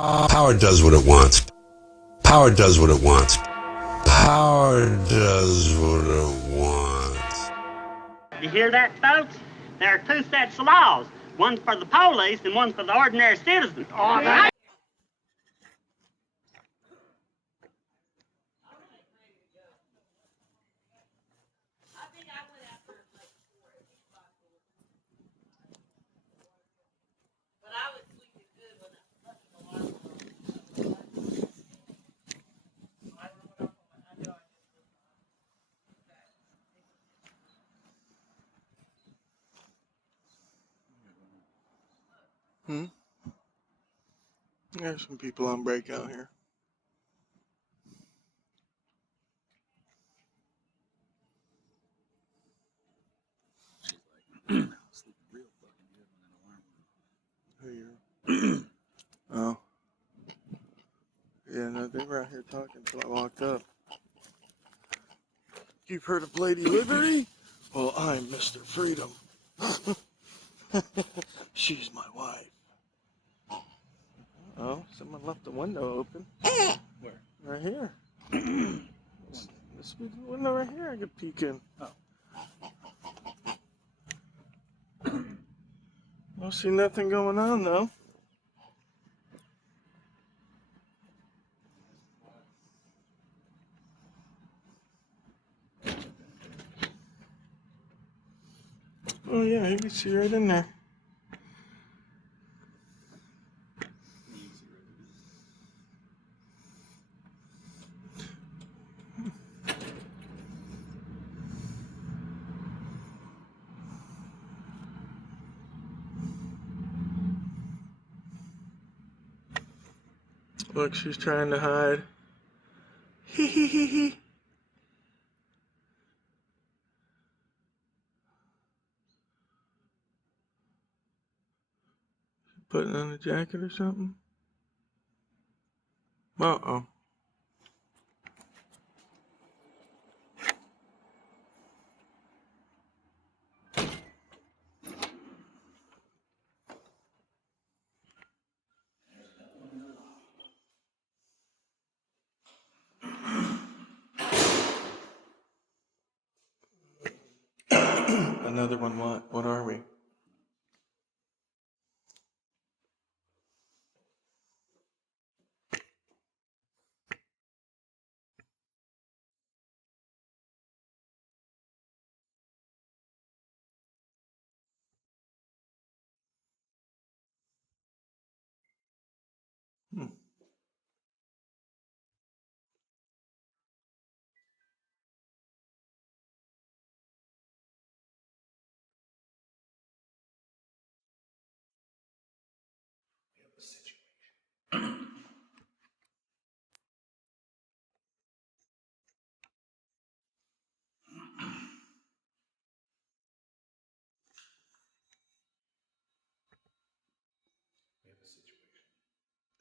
Power does what it wants. Power does what it wants. Power does what it wants. You hear that, folks? There are two sets of laws. One for the police and one for the ordinary citizen. All right. There's some people on breakout here. Oh. Yeah, no, they were out here talking until I walked up. You've heard of Lady Liberty? Well, I'm Mr. Freedom. She's my wife. Oh, someone left the window open. Where? Right here. This window right here I could peek in. Oh. Don't see nothing going on though. Oh yeah, you can see right in there. Look, she's trying to hide. Hee hee hee hee. Putting on a jacket or something? Uh-oh. Another one, what? What are we?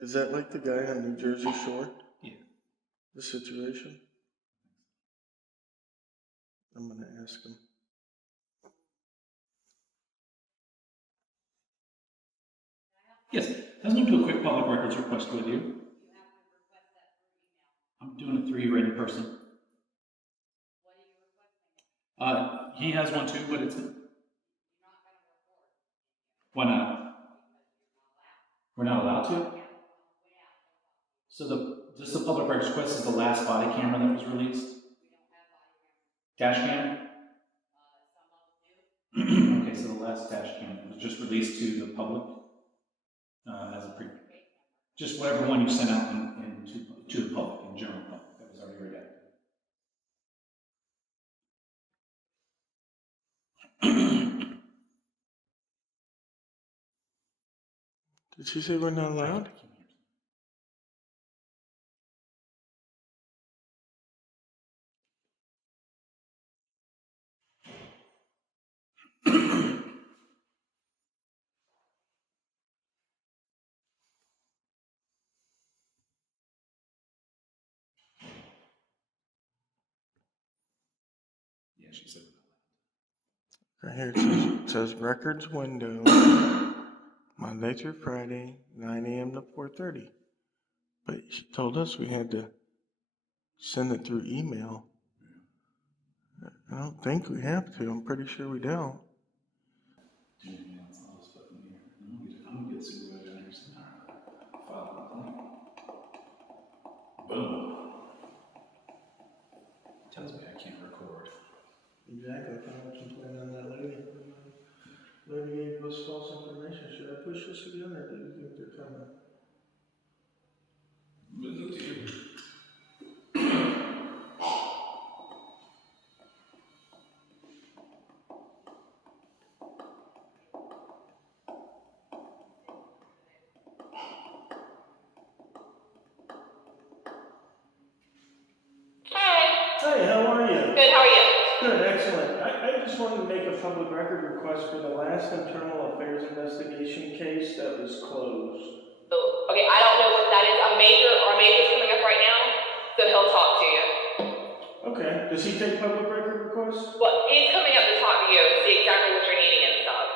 Is that like the guy on New Jersey Shore? Yeah. The situation? I'm gonna ask him. Yes, I was going to do a quick public records request with you. I'm doing it through you right in person. He has one too, but it's... Why not? We're not allowed to? So just the public records request is the last body camera that was released? Dash cam? Okay, so the last dash cam was just released to the public as a preview. Just whatever one you sent out to the public, in general public, that was already redacted. Did she say we're not allowed? Yeah, she said Right here it says records window, Monday through Friday, 9 a.m. to 4:30. But she told us we had to send it through email. I don't think we have to. I'm pretty sure we don't. I'm gonna get supervisor down here soon. File a complaint. Boom. Tells me I can't record. Exactly. I found a complaint on that lady. Lady gave us false information. Should I push this again, or do you think they're coming? Look to you. Hey, how are you? Good, how are you? Good, excellent. I just wanted to make a public record request for the last internal affairs investigation case that was closed. Oh, okay, I don't know what that is. Our major's coming up right now, so he'll talk to you. Okay. Does he take public record requests? Well, he's coming up to talk to you and see exactly what you're needing and stuff.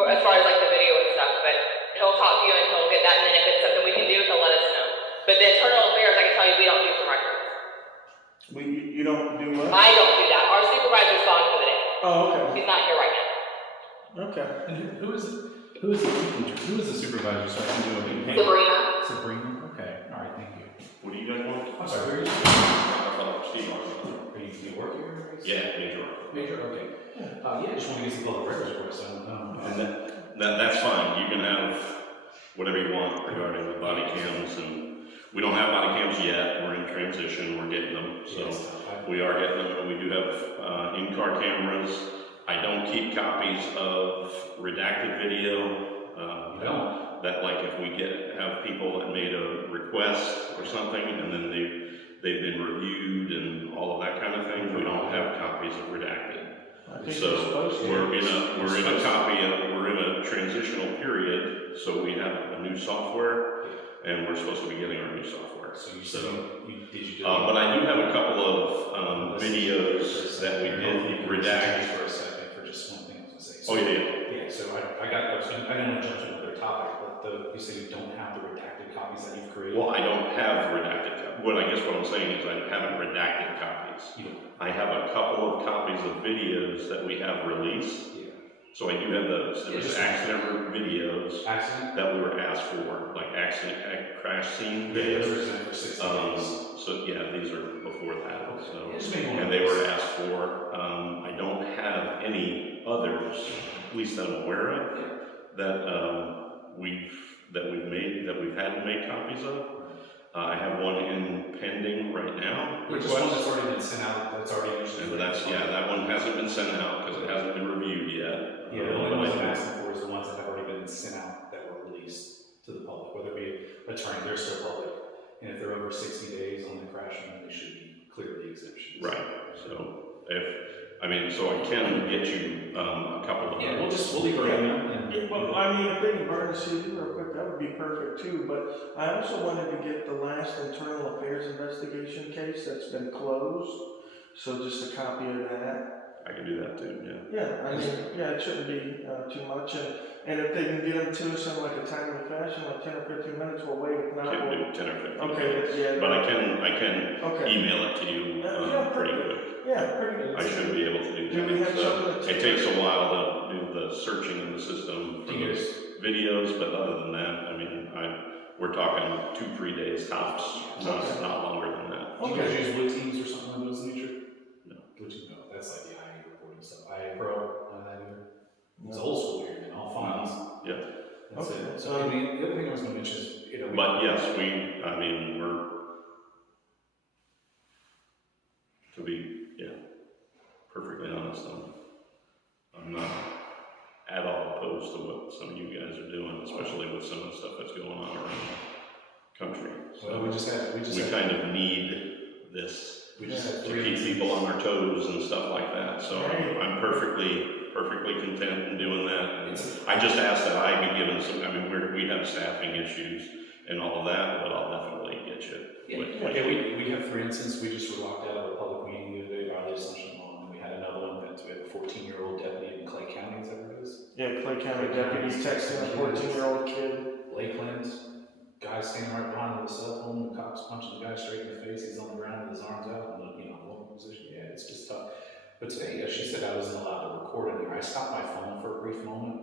Oh. As far as like the video and stuff, but he'll talk to you and he'll get that, and then if it's something we can do, he'll let us know. But the internal affairs, I can tell you, we don't do some records. You don't do what? I don't do that. Our supervisor's gone for the day. Oh, okay. He's not here right now. Okay. And who is the supervisor so I can do a big pay? Sabrina? Okay, all right, thank you. What do you guys want? I'm sorry, where are you? Steve. Are you working here? Yeah, major. Major, okay. Yeah, I just want to get some public records for us, I don't know. And that's fine. You can have whatever you want regarding the body cams, and we don't have body cams yet. We're in transition. We're getting them. So we are getting them, and we do have in-car cameras. I don't keep copies of redacted video. You don't? That, like, if we have people that made a request or something, and then they've been reviewed and all of that kind of thing, we don't have copies of redacted. So we're in a transitional period. So we have a new software, and we're supposed to be getting our new software. So you said did you do but I do have a couple of videos that we did redact. For a second, for just one thing I was going to say. Oh yeah. Yeah, so I didn't want to jump to another topic, but you say you don't have the redacted copies that you've created? Well, I don't have redacted copies. What I'm saying is I haven't redacted copies. You don't. I have a couple of copies of videos that we have released. Yeah. So I do have those. There was accident videos that we were asked for, like accident crash scene videos. Those are for 60 days. So yeah, these are before that. Okay. So and they were asked for. I don't have any others, at least that I'm aware of, that we've had to make copies of. I have one in pending right now. Which is one that's already been sent out, that's already usually. And that one hasn't been sent out because it hasn't been reviewed yet. Yeah, the only ones I'm asking for is the ones that have already been sent out that were released to the public, whether it be attorney, they're still public. And if they're over 60 days on the crash, then they should be clearly exemptions. Right, so so I can get you a couple of yeah, we'll leave it right now. Well, I mean, if they can burn the CD real quick, that would be perfect too, but I also wanted to get the last internal affairs investigation case that's been closed, so just a copy of that. I can do that too, yeah. Yeah, I mean, it shouldn't be too much, and if they can get them to us in like a timely fashion, like 10 or 15 minutes, we'll wait. If not, Can't do 10 or 15 okay, minutes. yeah. But I can email it to you pretty quick. Yeah, pretty good. I should be able to do that. Do we have something it takes a while to do the searching in the system for those videos, but other than that, I mean, we're talking 2-3 days tops, not longer than that. Do you guys use Blue Teams or something of those nature? No. Blue Teams, no, that's like the IA reporting stuff. IA Pro, none of that either. It's old school here, man, all files. Yeah. That's it. So, I mean, the other thing I was going to mention is, But yes, we're, to be, perfectly honest, I'm not at all opposed to what some of you guys are doing, especially with some of the stuff that's going on around the country. So well, we kind of need this to keep people on their toes and stuff like that. So I'm perfectly content in doing that. And I just ask that I be given some. I mean, we have staffing issues and all of that, but I'll definitely get you. We have, for instance, we just were locked out of a public meeting the other day by the Assumption Law, and we had another one that we have a 14-year-old deputy in Clay County, is that what it is? Yeah, Clay County deputies texting a 14-year-old kid. Lakeland guy standing right behind him with a cell phone, the cop's punching the guy straight in the face, he's on the ground with his arms out, and you know, low position, yeah, it's just tough. But today, she said I wasn't allowed to record in here. I stopped my phone for a brief moment,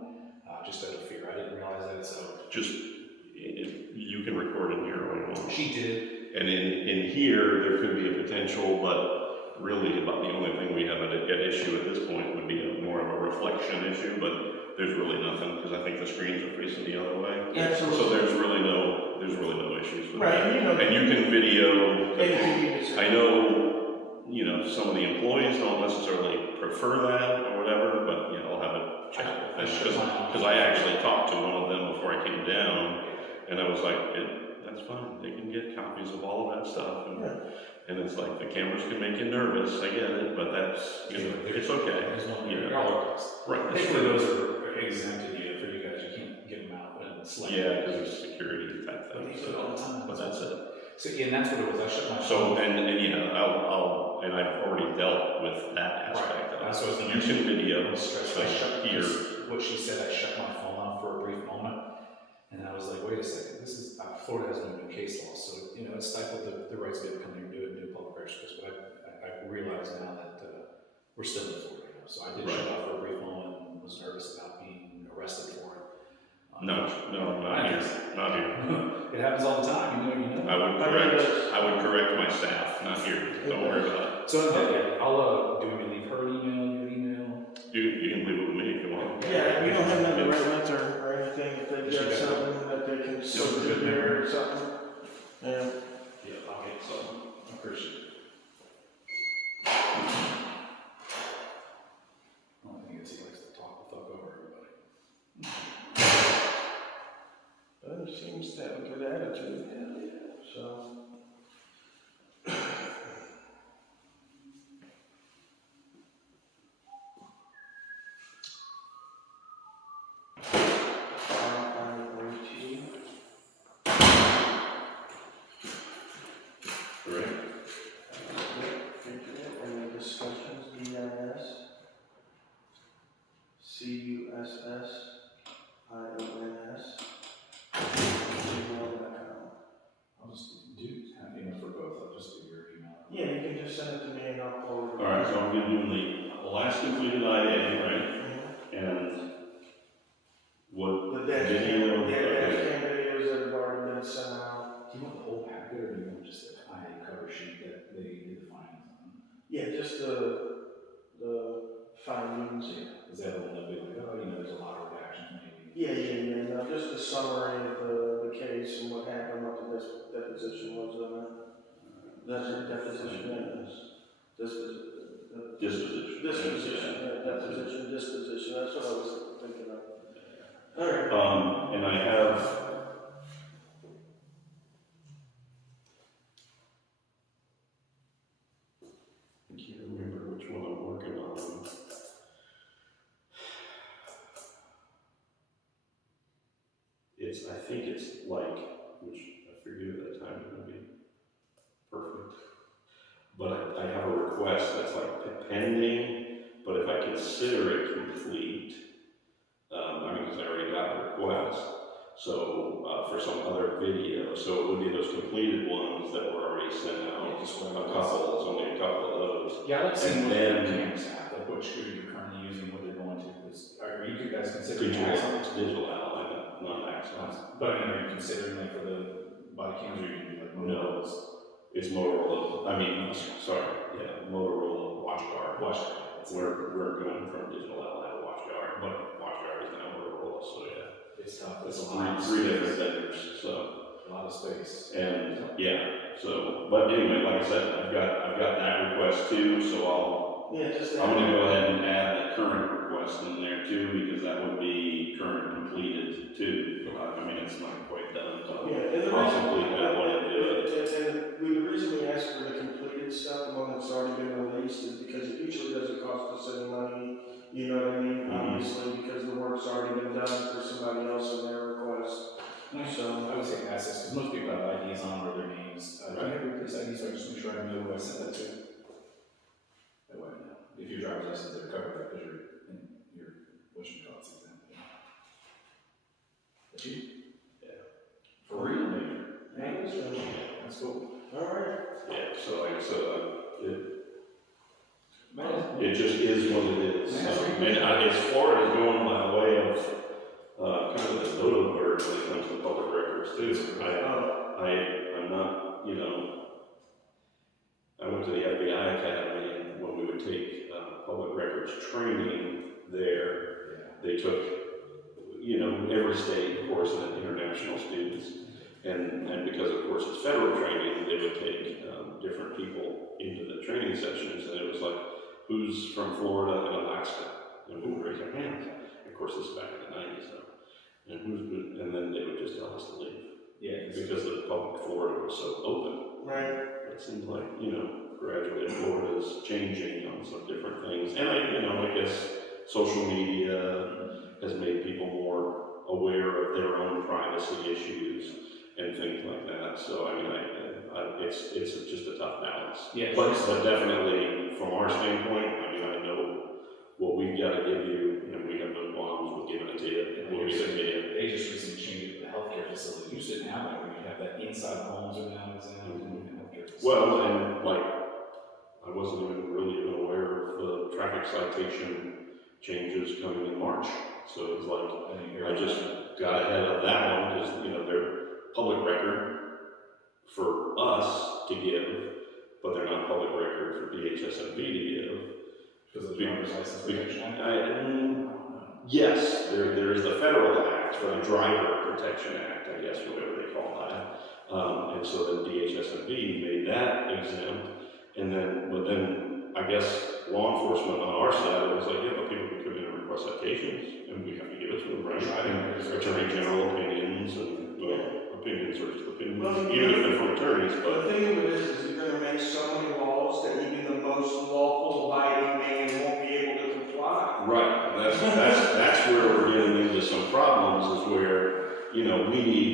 just out of fear. I didn't realize that, so. Just, you can record in here all you want. She did. And in here, there could be a potential, but really about the only thing we have at issue at this point would be more of a reflection issue, but there's really nothing, because I think the screens are facing the other way. Absolutely. So there's really no issues with Right, that. you know, and you can video. anything you decide. I know, you know, some of the employees don't necessarily prefer that or whatever, but you know, I'll have a chat with them, because I actually talked to one of them before I came down, and I was like, that's fine, they can get copies of all of that stuff, and, and it's like, the cameras can make you nervous, I get it, but that's, you know, it's okay. You know. Right. Basically, those are exempted, for you guys, you can't get them out and select. Yeah, because it's security type thing, but that's it. So, yeah, and that's what it was, I shut my phone. So, and yeah, and I've already dealt with that aspect of it. So You can video, I shut here. What she said, I shut my phone off for a brief moment, and I was like, wait a second, this is, Florida has no new case law, so, you know, it stifled the rights to be able to come here and do public affairs, but I realize now that we're still in Florida, you know, so I did shut off for a brief moment and was nervous about being arrested for it. No, not here, not here. It happens all the time, you know. I would correct my staff, not here, don't worry about it. So, I'll, do we leave her email, your email? You can leave it with me if you want. Yeah, we don't have another reference or anything, if they've got something that they can still do there or something. Yeah. Yeah, I'll get something. I appreciate it. I don't think he likes to talk the fuck over everybody. But he seems to have a good attitude, so. I'll just do have email for both. I'll just do your email. Yeah, you can just send it to me and I'll forward it. All right, so I'm gonna do the last completed IA, right? And what The dash video? cam, dash cam videos that have already been sent out. Do you want the whole packet or do you want just the IA cover sheet that they did the findings on? Yeah, just the findings. Yeah, is that the one that be like, oh, you know, there's a lot of redactions maybe? Yeah, no, just a summary of the case and what happened, what the deposition was on it. That's a deposition, disposition, that's what I was thinking of. All right. And I have, I can't remember which one I'm working on. I think it's like, which I figured at that time it would be perfect. But I have a request that's like pending, but if I consider it complete, because I already got the request, so for some other video, so it would be those completed ones that were already sent out. Yeah, just a couple, it's only a couple of those. Yeah, let's see And what then- the cameras have, like what screw you're currently using, what they're going to, because are you guys considering accents? Digital ally, not accents. But I mean, are you considering like for the body cams, or are you gonna do like No. Motorola's? It's Motorola, Motorola WatchGuard. We're going from digital ally to WatchGuard, but WatchGuard is now Motorola, so yeah. It's tough, It's it's a lot of three space. different vendors, so. A lot of space. And yeah, so, but anyway, like I said, I've got that request too, so I'm gonna go ahead and add the current request in there too, because that would be current completed too. I mean, it's not quite done, so I'll complete that one and do it. And the reason we ask for the completed stuff, the one that's already been released, is because it usually doesn't cost us any money, you know what I mean? Obviously, because the work's already been done for somebody else in their request. So I would say access, because most people have IDs on or their names. Do you have your police ID, so I just make sure I know who I sent that to? That way I know. If your driver's license, they're covered that because you're in your whatchamacallit's example. That you? Yeah. For real, maybe? It just is what it is. And Florida's going by the way of kind of the dodo bird when it comes to public records too. I'm not, you know, I went to the FBI Academy, and when we would take public records training there, they took, you know, every state, of course, and international students. And because, of course, it's federal training, they would take different people into the training sessions, and it was like, who's from Florida and Alaska? And we would raise our hands. Of course, this is back in the 90s, though. And then they would just tell us to leave. Yeah. Because the public Florida was so open. Right. It seems like, you know, gradually Florida's changing on some different things. And I guess social media has made people more aware of their own privacy issues and things like that. So, I mean, it's just a tough balance. Yeah. But definitely, from our standpoint, I mean, I know what we've got to give you, and we have those bonds, we'll give it to you. We'll give it to you. They just recently changed it to the healthcare facilities. You didn't have that, where you have that inside homes are now exempt and healthcare facilities. Well, and like, I wasn't even aware of the traffic citation changes coming in March. So it's like, I just got ahead of that one because, you know, they're public record for us to give, but they're not public record for DHSMV to give. Because of the driver's license protection act? Yes, there is the federal act for the driver protection act, I guess, whatever they call that. And so then DHSMV made that exempt, but then I guess law enforcement on our side was like, yeah, but people can come in and request citations, and we have to give it to them, right? Attorney General opinions, and opinions are just opinions, even if they're from attorneys. But the thing of it is you're going to make so many laws that even the most lawful abiding man won't be able to comply. Right. That's where we're getting into some problems, is where, you know, we need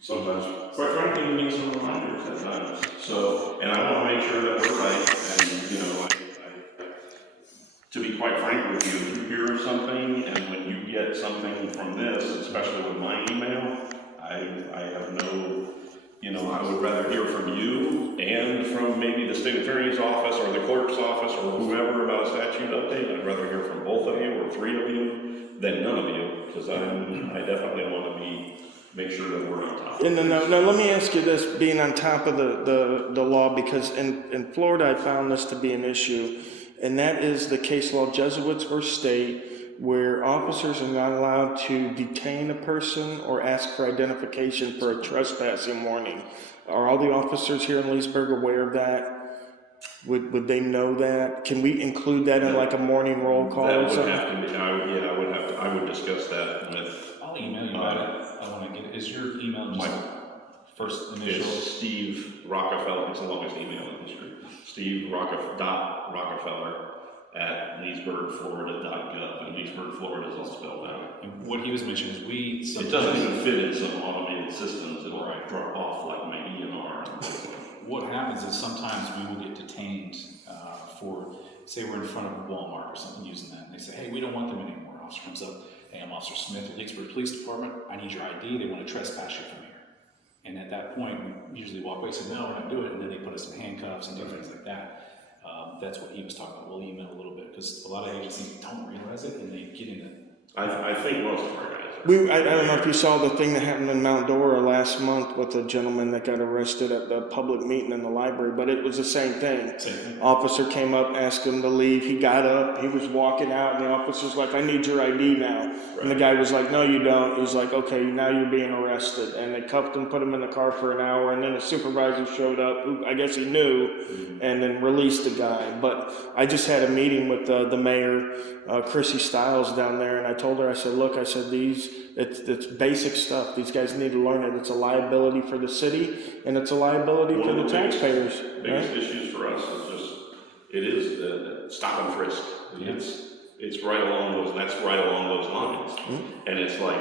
sometimes, quite frankly, we need some reminders at times. So, and I want to make sure that we're right. And, you know, to be quite frank with you, if you hear something, and when you get something from this, especially with my email, I have no, you know, I would rather hear from you and from maybe the state attorney's office or the clerk's office or whoever about a statute update. I'd rather hear from both of you or three of you than none of you, because I definitely want to make sure that we're on top of it. No, let me ask you this, being on top of the law, because in Florida I found this to be an issue, and that is the case law Jesuits versus State, where officers are not allowed to detain a person or ask for identification for a trespassing warning. Are all the officers here in Leesburg aware of that? Would they know that? Can we include that in like a morning roll call or something? I would discuss that with. I'll email you about it. I want to get. Is your email just first initial? It's Steve Rockefeller. It's the longest email in history. Steve Rockefeller at leesburgflorida.gov, and Leesburg, Florida is all spelled out. And what he was mentioning is it doesn't even fit in some automated systems. It'll drop off like my ENR. What happens is sometimes we will get detained for, say we're in front of a Walmart or something using that, and they say, hey, we don't want them anymore. Officer comes up, hey, I'm Officer Smith at Leesburg Police Department. I need your ID. They want to trespass you from here. And at that point, we usually walk away and say, no, we're not doing it. And then they put us in handcuffs and do things like that. That's what he was talking about. We'll email a little bit, because a lot of agencies don't realize it, and they get in it. I think most of our guys. I don't know if you saw the thing that happened in Mount Dora last month with the gentleman that got arrested at the public meeting in the library, but it was the same thing. Officer came up, asked him to leave. He got up, he was walking out, and the officer's like, I need your ID now. Right. And the guy was like, no, you don't. He's like, okay, now you're being arrested. And they cuffed him, put him in the car for an hour, and then the supervisor showed up, who I guess he knew, and then released the guy. But I just had a meeting with the mayor, Chrissy Stiles, down there, and I told her, I said, look, I said, it's basic stuff. These guys need to learn it. It's a liability for the city, and it's a liability for the taxpayers. Biggest issues for us is the stop and frisk. It's right along those. That's right along those lines. Mm-hmm. And it's like,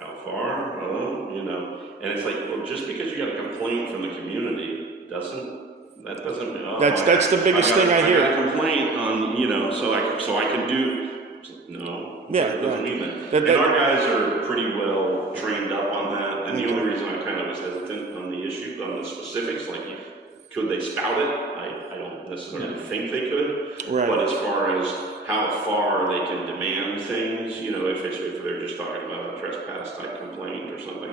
how far? You know. And it's like, well, just because you got a complaint from the community doesn't. That's the biggest thing I hear. I got a complaint on, you know, so I can do. No. Yeah. That doesn't mean that. And our guys are pretty well trained up on that. And the only reason I kind of was hesitant on the issue, on the specifics, like Could they spout it? I don't necessarily think they could. Right. But as far as how far they can demand things, you know, if they're just talking about a trespass type complaint or something,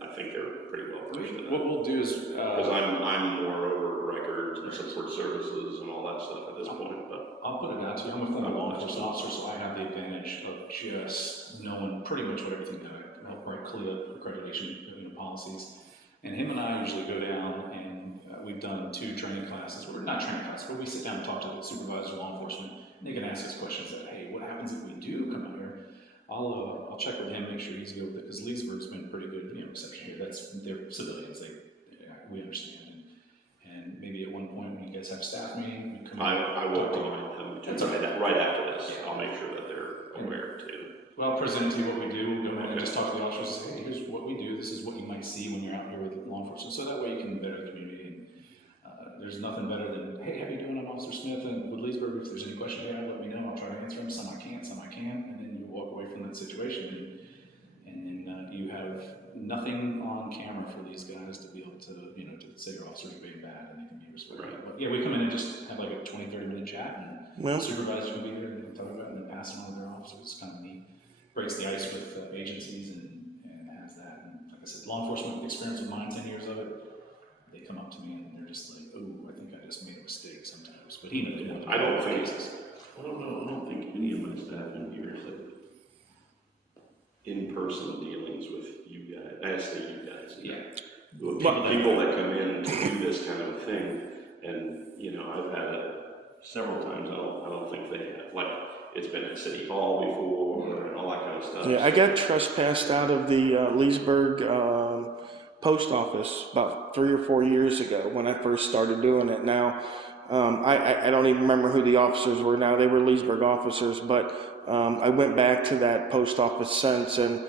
I think they're pretty well versed in that. What we'll do is because I'm more over records and support services and all that stuff at this point. But I'll put it out to you. I'm a former law enforcement officer, so I have the advantage of just knowing pretty much what everything that I help write CLIA accreditation policies. And him and I usually go down and we've done 2 training classes, or not training classes, but we sit down and talk to the supervisors of law enforcement, and they can ask us questions that, hey, what happens if we do come out here? I'll check with him, make sure he's good with it, because Leesburg's been pretty good, you know, exception here. They're civilians, we understand. And maybe at one point when you guys have staff meeting, you come I will remind them right after this. Yeah. I'll make sure that they're aware too. Well, I'll present to you what we do. We'll go ahead and just talk to the officers and say, hey, here's what we do. This is what you might see when you're out here with law enforcement. So that way you can better the community. And there's nothing better than, hey, how you doing? I'm Officer Smith and with Leesburg. If there's any questions you have, let me know. I'll try to answer them. Some I can't, some I can. And then you walk away from that situation. And then you have nothing on camera for these guys to be able to, you know, to say your officers are being bad and they can be respectful. Right. But yeah, we come in and just have like a 20-30 minute chat, and the supervisors can be there and talk about it and then pass it on to their officers. It's kind of neat. Breaks the ice with agencies and has that. And like I said, law enforcement experience with mine, 10 years of it, they come up to me and they're just like, oh, I think I just made a mistake sometimes. But he knows. I don't think any of my staff in here is like in-person dealings with you guys. I say you guys. Yeah. People that come in to do this kind of a thing, and you know, I've had it several times. I don't think they have. Like, it's been at City Hall before and all that kind of stuff. Yeah, I got trespassed out of the Leesburg post office about 3 or 4 years ago when I first started doing it. Now, I don't even remember who the officers were now. They were Leesburg officers, but I went back to that post office since, and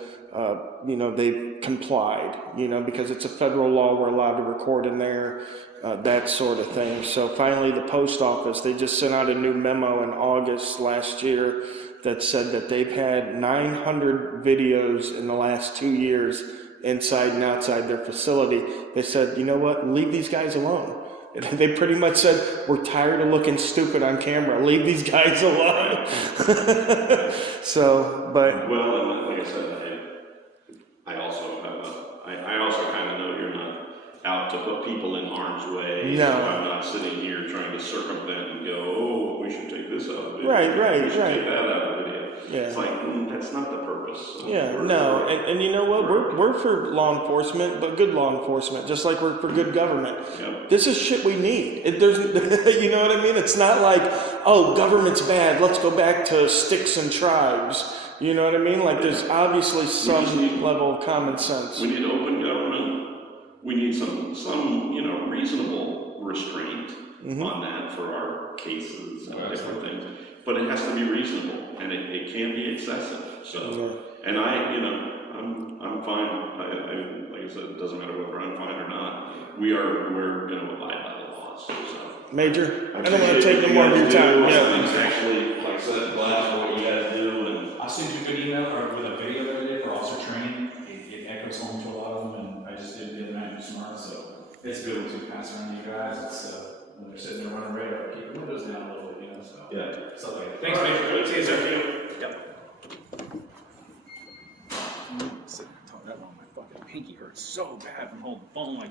you know, they complied, you know, because it's a federal law, we're allowed to record in there, that sort of thing. So finally the post office, they just sent out a new memo in August last year that said that they've had 900 videos in the last 2 years inside and outside their facility. They said, you know what, leave these guys alone. They pretty much said, we're tired of looking stupid on camera. Leave these guys alone. So, but... Well, and like I said, I also kind of know you're not out to put people in harm's way. No. So I'm not sitting here trying to circumvent and go, oh, we should take this out of the video. Right. We should take that out of the video. Yeah. It's like, that's not the purpose. Yeah, no, and you know what? We're for law enforcement, but good law enforcement, just like we're for good government. Yep. This is shit we need. There's, you know what I mean? It's not like, oh, government's bad, let's go back to sticks and tribes. You know what I mean? Like, there's obviously some level of common sense. We need open government. We need some you know, reasonable restraint on that for our cases and different things. But it has to be reasonable, and it can't be excessive. So, and I'm fine. Like I said, it doesn't matter whether I'm fine or not. We're going to abide by the laws. So. Major, I don't want to take no more of your time. Yeah. Actually, like I said, glad for what you guys do. And I'll send you a good email or with a video the other day for officer training. It echoes home to a lot of them, and I just did it the other night this morning, so it's good to pass around to you guys. It's when they're sitting there running radar, keep the windows down a little bit, you know. So yeah, stuff like that. Thanks, Major. See you, sir. Yep. That one, my fucking pinky hurts so bad from holding the phone like